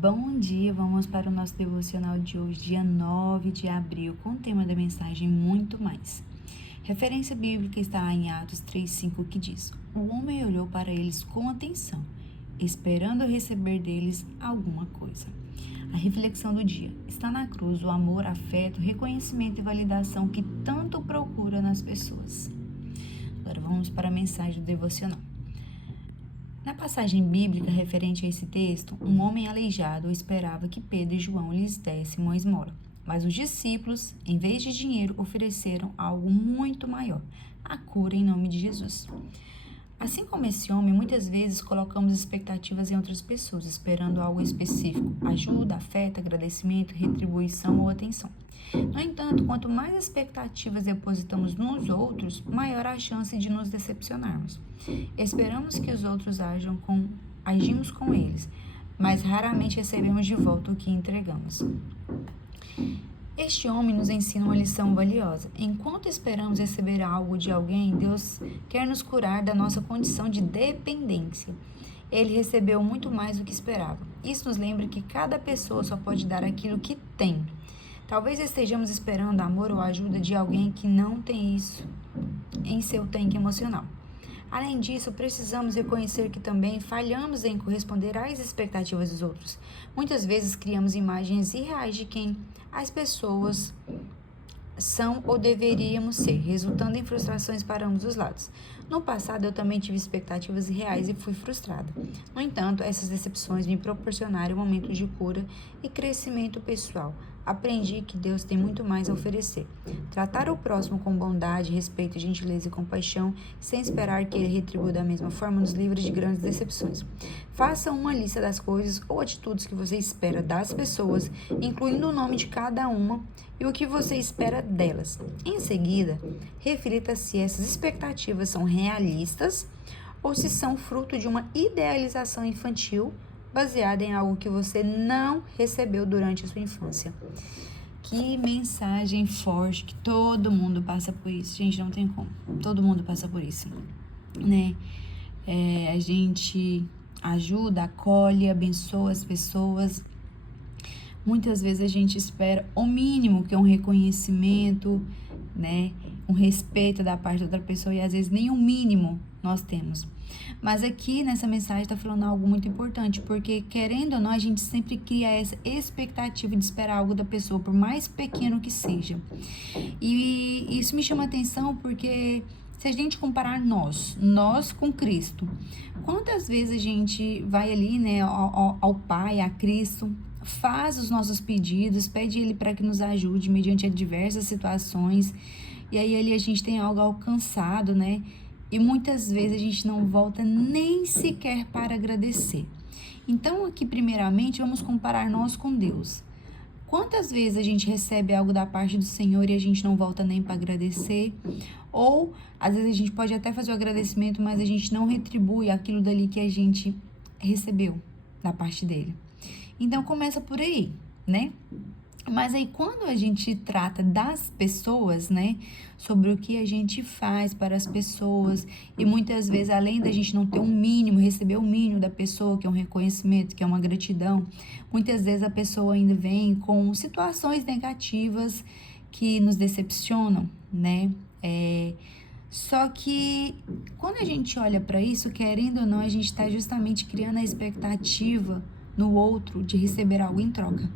Bom dia, vamos para o nosso devocional de hoje, dia 9 de abril, com o tema da mensagem Muito Mais. Referência bíblica está em Atos 3,5, que diz: O homem olhou para eles com atenção, esperando receber deles alguma coisa. A reflexão do dia: está na cruz o amor, afeto, reconhecimento e validação que tanto procura nas pessoas. Agora vamos para a mensagem do devocional. Na passagem bíblica referente a esse texto, um homem aleijado esperava que Pedro e João lhes dessem uma esmola. Mas os discípulos, em vez de dinheiro, ofereceram algo muito maior: a cura em nome de Jesus. Assim como esse homem, muitas vezes colocamos expectativas em outras pessoas, esperando algo específico: ajuda, afeto, agradecimento, retribuição ou atenção. No entanto, quanto mais expectativas depositamos nos outros, maior a chance de nos decepcionarmos. Esperamos que os outros agimos com eles, mas raramente recebemos de volta o que entregamos. Este homem nos ensina uma lição valiosa. Enquanto esperamos receber algo de alguém, Deus quer nos curar da nossa condição de dependência. Ele recebeu muito mais do que esperava. Isso nos lembra que cada pessoa só pode dar aquilo que tem. Talvez estejamos esperando amor ou ajuda de alguém que não tem isso em seu tanque emocional. Além disso, precisamos reconhecer que também falhamos em corresponder às expectativas dos outros. Muitas vezes criamos imagens irreais de quem as pessoas são ou deveríamos ser, resultando em frustrações para ambos os lados. No passado, eu também tive expectativas irreais e fui frustrada. No entanto, essas decepções me proporcionaram momentos de cura e crescimento pessoal. Aprendi que Deus tem muito mais a oferecer. Tratar o próximo com bondade, respeito, gentileza e compaixão, sem esperar que ele retribua da mesma forma, nos livra de grandes decepções. Faça uma lista das coisas ou atitudes que você espera das pessoas, incluindo o nome de cada uma e o que você espera delas. Em seguida, reflita se essas expectativas são realistas ou se são fruto de uma idealização infantil baseada em algo que você não recebeu durante a sua infância. Que mensagem forte, que todo mundo passa por isso. Gente, não tem como. Todo mundo passa por isso, né? A gente ajuda, acolhe, abençoa as pessoas. Muitas vezes a gente espera o mínimo, que é um reconhecimento, né? Um respeito da parte da outra pessoa, e às vezes nem o mínimo nós temos. Mas aqui nessa mensagem está falando algo muito importante, porque querendo ou não, a gente sempre cria essa expectativa de esperar algo da pessoa, por mais pequeno que seja. E isso me chama atenção porque se a gente comparar nós com Cristo, quantas vezes a gente vai ali, né, ao Pai, a Cristo, faz os nossos pedidos, pede Ele para que nos ajude mediante diversas situações, e aí ali a gente tem algo alcançado, né? E muitas vezes a gente não volta nem sequer para agradecer. Então aqui primeiramente vamos comparar nós com Deus. Quantas vezes a gente recebe algo da parte do Senhor e a gente não volta nem para agradecer? Ou às vezes a gente pode até fazer o agradecimento, mas a gente não retribui aquilo dali que a gente recebeu da parte dele. Então começa por aí, né? Mas aí quando a gente trata das pessoas, né, sobre o que a gente faz para as pessoas, e muitas vezes além da gente não ter um mínimo, receber o mínimo da pessoa, que é um reconhecimento, que é uma gratidão, muitas vezes a pessoa ainda vem com situações negativas que nos decepcionam, né? Só que quando a gente olha para isso, querendo ou não, a gente está justamente criando a expectativa no outro de receber algo em troca.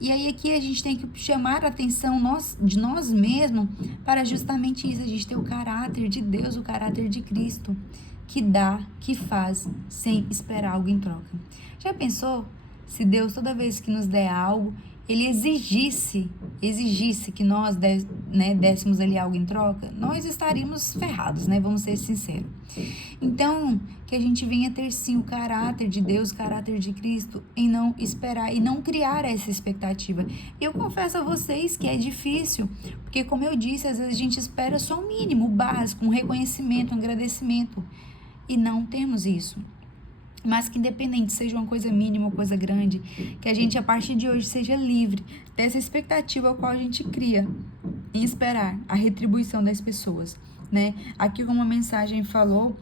E aí aqui a gente tem que chamar a atenção de nós mesmos para justamente isso, a gente ter o caráter de Deus, o caráter de Cristo, que dá, que faz, sem esperar algo em troca. Já pensou se Deus, toda vez que nos der algo, Ele exigisse que nós dessemos ali algo em troca? Nós estaríamos ferrados, né? Vamos ser sinceros. Então, que a gente venha ter sim o caráter de Deus, o caráter de Cristo, em não esperar e não criar essa expectativa. Eu confesso a vocês que é difícil, porque como eu disse, às vezes a gente espera só o mínimo, o básico, um reconhecimento, um agradecimento, e não temos isso. Mas que independente, seja uma coisa mínima, uma coisa grande, que a gente a partir de hoje seja livre dessa expectativa a qual a gente cria em esperar a retribuição das pessoas, né? Aqui como a mensagem falou,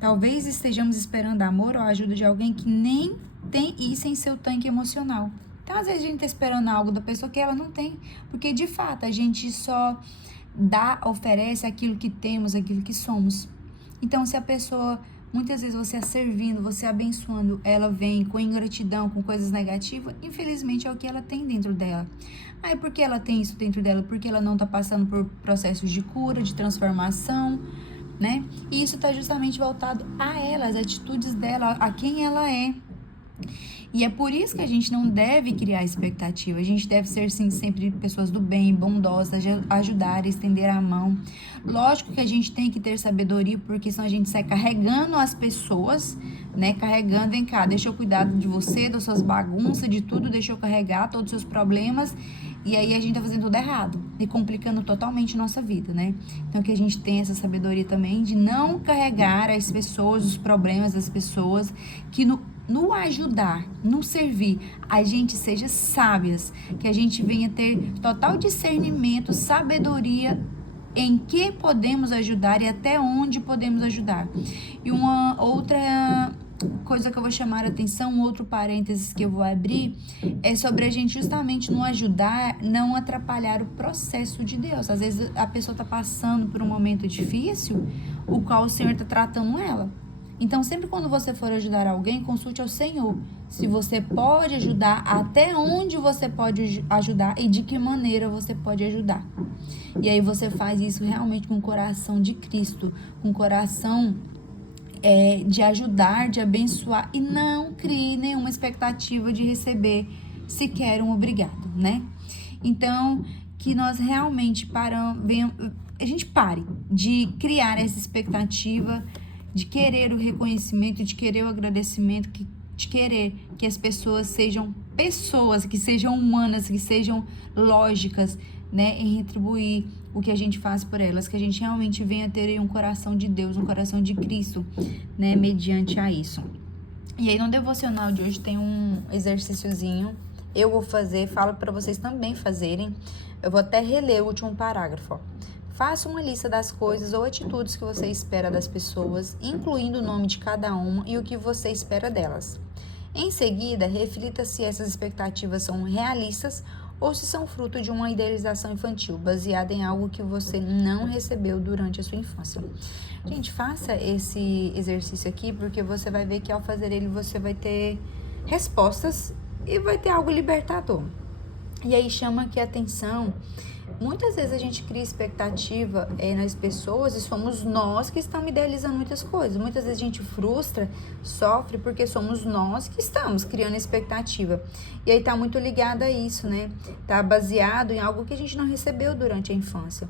talvez estejamos esperando amor ou ajuda de alguém que nem tem isso em seu tanque emocional. Então, às vezes, a gente tá esperando algo da pessoa que ela não tem, porque, de fato, a gente só oferece aquilo que temos, aquilo que somos. Então, se a pessoa, muitas vezes você a servindo, você a abençoando, ela vem com ingratidão, com coisas negativas, infelizmente é o que ela tem dentro dela. Aí, por que ela tem isso dentro dela? Porque ela não tá passando por processos de cura, de transformação, né? E isso tá justamente voltado a ela, as atitudes dela, a quem ela é. E é por isso que a gente não deve criar expectativa. A gente deve ser, sim, sempre pessoas do bem, bondosas, ajudar, estender a mão. Lógico que a gente tem que ter sabedoria, porque senão a gente sai carregando as pessoas, né? Carregando, vem cá, deixa eu cuidar de você, das suas bagunças, de tudo, deixa eu carregar todos os seus problemas. E aí a gente tá fazendo tudo errado e complicando totalmente nossa vida, né? Então que a gente tenha essa sabedoria também de não carregar as pessoas, os problemas das pessoas, que no ajudar, no servir, a gente seja sábias, que a gente venha ter total discernimento, sabedoria em que podemos ajudar e até onde podemos ajudar. E uma outra coisa que eu vou chamar a atenção, outro parênteses que eu vou abrir, é sobre a gente justamente no ajudar, não atrapalhar o processo de Deus. Às vezes a pessoa está passando por um momento difícil, o qual o Senhor está tratando ela. Então, sempre quando você for ajudar alguém, consulte ao Senhor. Se você pode ajudar, até onde você pode ajudar e de que maneira você pode ajudar. E aí você faz isso realmente com o coração de Cristo, com o coração de ajudar, de abençoar, e não crie nenhuma expectativa de receber sequer um obrigado, né? Então, que nós realmente a gente pare de criar essa expectativa, de querer o reconhecimento, de querer o agradecimento, de querer que as pessoas, que sejam humanas, que sejam lógicas, né, em retribuir o que a gente faz por elas, que a gente realmente venha ter um coração de Deus, um coração de Cristo, né, mediante a isso. E aí no devocional de hoje tem um exercíciozinho, eu vou fazer, falo para vocês também fazerem, eu vou até reler o último parágrafo, ó. Faça uma lista das coisas ou atitudes que você espera das pessoas, incluindo o nome de cada uma e o que você espera delas. Em seguida, reflita se essas expectativas são realistas ou se são fruto de uma idealização infantil, baseada em algo que você não recebeu durante a sua infância. Gente, faça esse exercício aqui, porque você vai ver que ao fazer ele, você vai ter respostas e vai ter algo libertador. E aí chama aqui a atenção. Muitas vezes a gente cria expectativa nas pessoas e somos nós que estamos idealizando muitas coisas. Muitas vezes a gente frustra, sofre porque somos nós que estamos criando expectativa. E aí tá muito ligado a isso, né? Tá baseado em algo que a gente não recebeu durante a infância.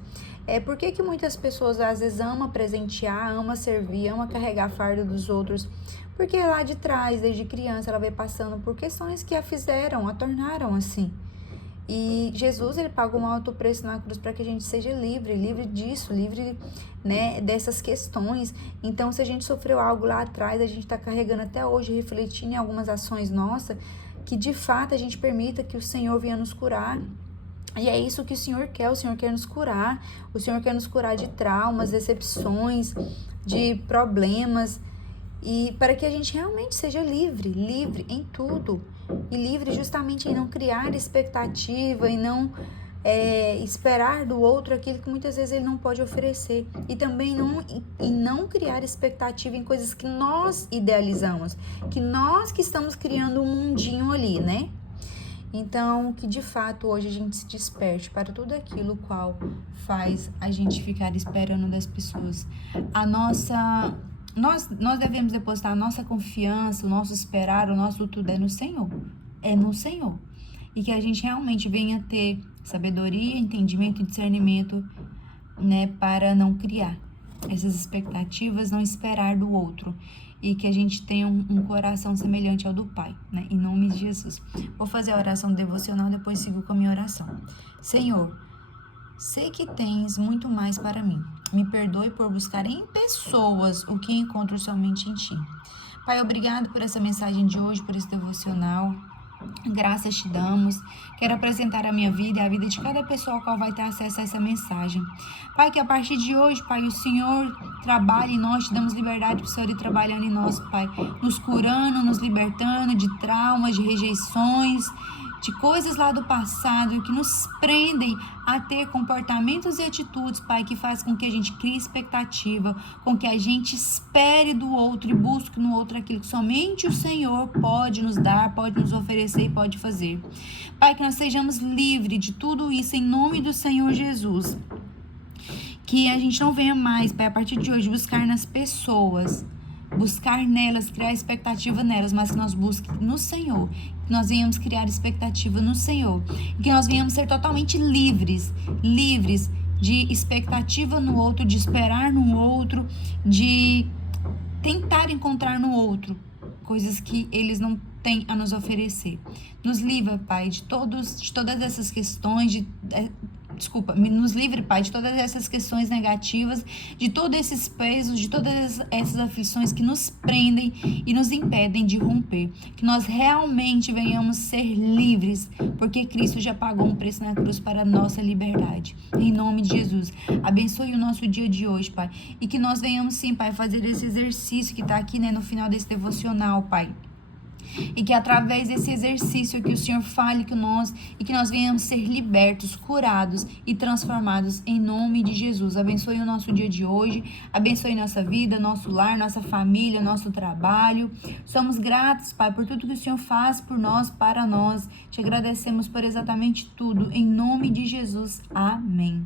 Por que muitas pessoas às vezes amam presentear, amam servir, amam carregar a farda dos outros? Porque lá de trás, desde criança, ela veio passando por questões que a fizeram, a tornaram assim. E Jesus, ele pagou um alto preço na cruz para que a gente seja livre disso, livre, né, dessas questões. Então, se a gente sofreu algo lá atrás, a gente está carregando até hoje, refletindo em algumas ações nossas, que de fato a gente permita que o Senhor venha nos curar. E é isso que o Senhor quer nos curar. O Senhor quer nos curar de traumas, decepções, de problemas, e para que a gente realmente seja livre em tudo, e livre justamente em não criar expectativa, e não esperar do outro aquilo que muitas vezes ele não pode oferecer, e também não criar expectativa em coisas que nós idealizamos, que nós que estamos criando um mundinho ali, né? Então, que de fato hoje a gente se desperte para tudo aquilo qual faz a gente ficar esperando das pessoas. Nós devemos depositar a nossa confiança, o nosso esperar, o nosso tudo é no Senhor. É no Senhor. E que a gente realmente venha ter sabedoria, entendimento e discernimento, né, para não criar essas expectativas, não esperar do outro. E que a gente tenha um coração semelhante ao do Pai, né, em nome de Jesus. Vou fazer a oração devocional, depois sigo com a minha oração. Senhor, sei que tens muito mais para mim. Me perdoe por buscar em pessoas o que encontro somente em Ti. Pai, obrigado por essa mensagem de hoje, por esse devocional. Graças te damos. Quero apresentar a minha vida e a vida de cada pessoa ao qual vai ter acesso a essa mensagem. Pai, que a partir de hoje, Pai, o Senhor trabalhe em nós, te damos liberdade para o Senhor ir trabalhando em nós, Pai, nos curando, nos libertando de traumas, de rejeições, de coisas lá do passado que nos prendem a ter comportamentos e atitudes, Pai, que faz com que a gente crie expectativa, com que a gente espere do outro e busque no outro aquilo que somente o Senhor pode nos dar, pode nos oferecer e pode fazer. Pai, que nós sejamos livres de tudo isso em nome do Senhor Jesus. Que a gente não venha mais, Pai, a partir de hoje, buscar nas pessoas, buscar nelas, criar expectativa nelas, mas que nós busquemos no Senhor, que nós venhamos criar expectativa no Senhor, que nós venhamos ser totalmente livres de expectativa no outro, de esperar no outro, de tentar encontrar no outro coisas que eles não têm a nos oferecer. Nos livra, Pai, de todas essas questões, nos livre, Pai, de todas essas questões negativas, de todos esses pesos, de todas essas aflições que nos prendem e nos impedem de romper. Que nós realmente venhamos ser livres, porque Cristo já pagou um preço na cruz para a nossa liberdade. Em nome de Jesus, abençoe o nosso dia de hoje, Pai, e que nós venhamos sim, Pai, fazer esse exercício que está aqui, no final desse devocional, Pai. E que através desse exercício que o Senhor fale com nós e que nós venhamos ser libertos, curados e transformados em nome de Jesus. Abençoe o nosso dia de hoje, abençoe nossa vida, nosso lar, nossa família, nosso trabalho. Somos gratos, Pai, por tudo que o Senhor faz por nós, para nós. Te agradecemos por exatamente tudo, em nome de Jesus. Amém.